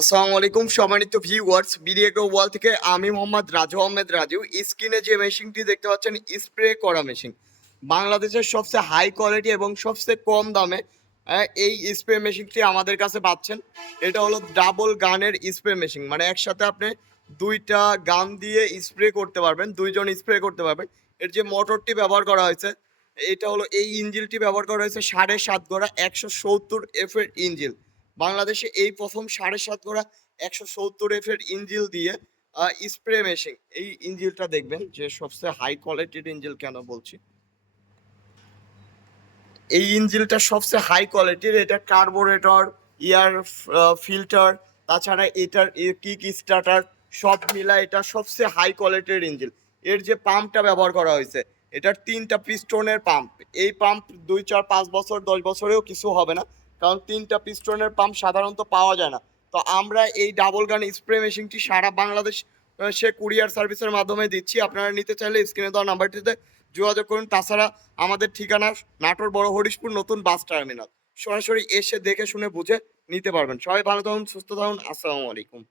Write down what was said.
আসসালামু আলাইকুম সম্মানিত ভিউয়ার্স, বিডিএগ্রো ওয়াল থেকে আমি মোহাম্মদ রাজু আহমেদ রাজু। স্ক্রিনে যে মেশিনটি দেখতে পাচ্ছেন স্প্রে করা মেশিন, বাংলাদেশের সবচেয়ে হাই কোয়ালিটি এবং সবচেয়ে কম দামে এই স্প্রে মেশিনটি আমাদের কাছে পাচ্ছেন। এটা হলো ডাবল গানের স্প্রে মেশিন, মানে একসাথে আপনি দুইটা গান দিয়ে স্প্রে করতে পারবেন, দুইজন স্প্রে করতে পারবেন। এর যে মোটরটি ব্যবহার করা হয়েছে, এটা হলো এই ইঞ্জিলটি ব্যবহার করা হয়েছে 7.5 গড়া 170 এফের ইঞ্জিল। বাংলাদেশে এই প্রথম 7.5 গড়া 170 এফের ইঞ্জিল দিয়ে স্প্রে মেশিন। এই ইঞ্জিলটা দেখবেন যে সবচেয়ে হাই কোয়ালিটির ইঞ্জিল কেন বলছি, এই ইঞ্জিলটা সবচেয়ে হাই কোয়ালিটির। এটা কার্বোরেটর, এয়ার ফিল্টার, তাছাড়া এটার কিক স্টার্টার সব মিলা এটা সবচেয়ে হাই কোয়ালিটির ইঞ্জিল। এর যে পাম্পটা ব্যবহার করা হয়েছে, এটার 3টা পিস্টনের পাম্প। এই পাম্প 2, 4, 5 বছর 10 বছরেও কিছু হবে না, কারণ 3টা পিস্টনের পাম্প সাধারণত পাওয়া যায় না। তো আমরা এই ডাবল গান স্প্রে মেশিনটি সারা বাংলাদেশ সে কুরিয়ার সার্ভিসের মাধ্যমে দিচ্ছি। আপনারা নিতে চাইলে স্ক্রিনে দেওয়া নাম্বারটিতে যোগাযোগ করুন। তাছাড়া আমাদের ঠিকানা নাটোর বড় হরিশপুর নতুন বাস টার্মিনাল। সরাসরি এসে দেখে শুনে বুঝে নিতে পারবেন। সবাই ভালো থাকুন, সুস্থ থাকুন। আসসালামু আলাইকুম।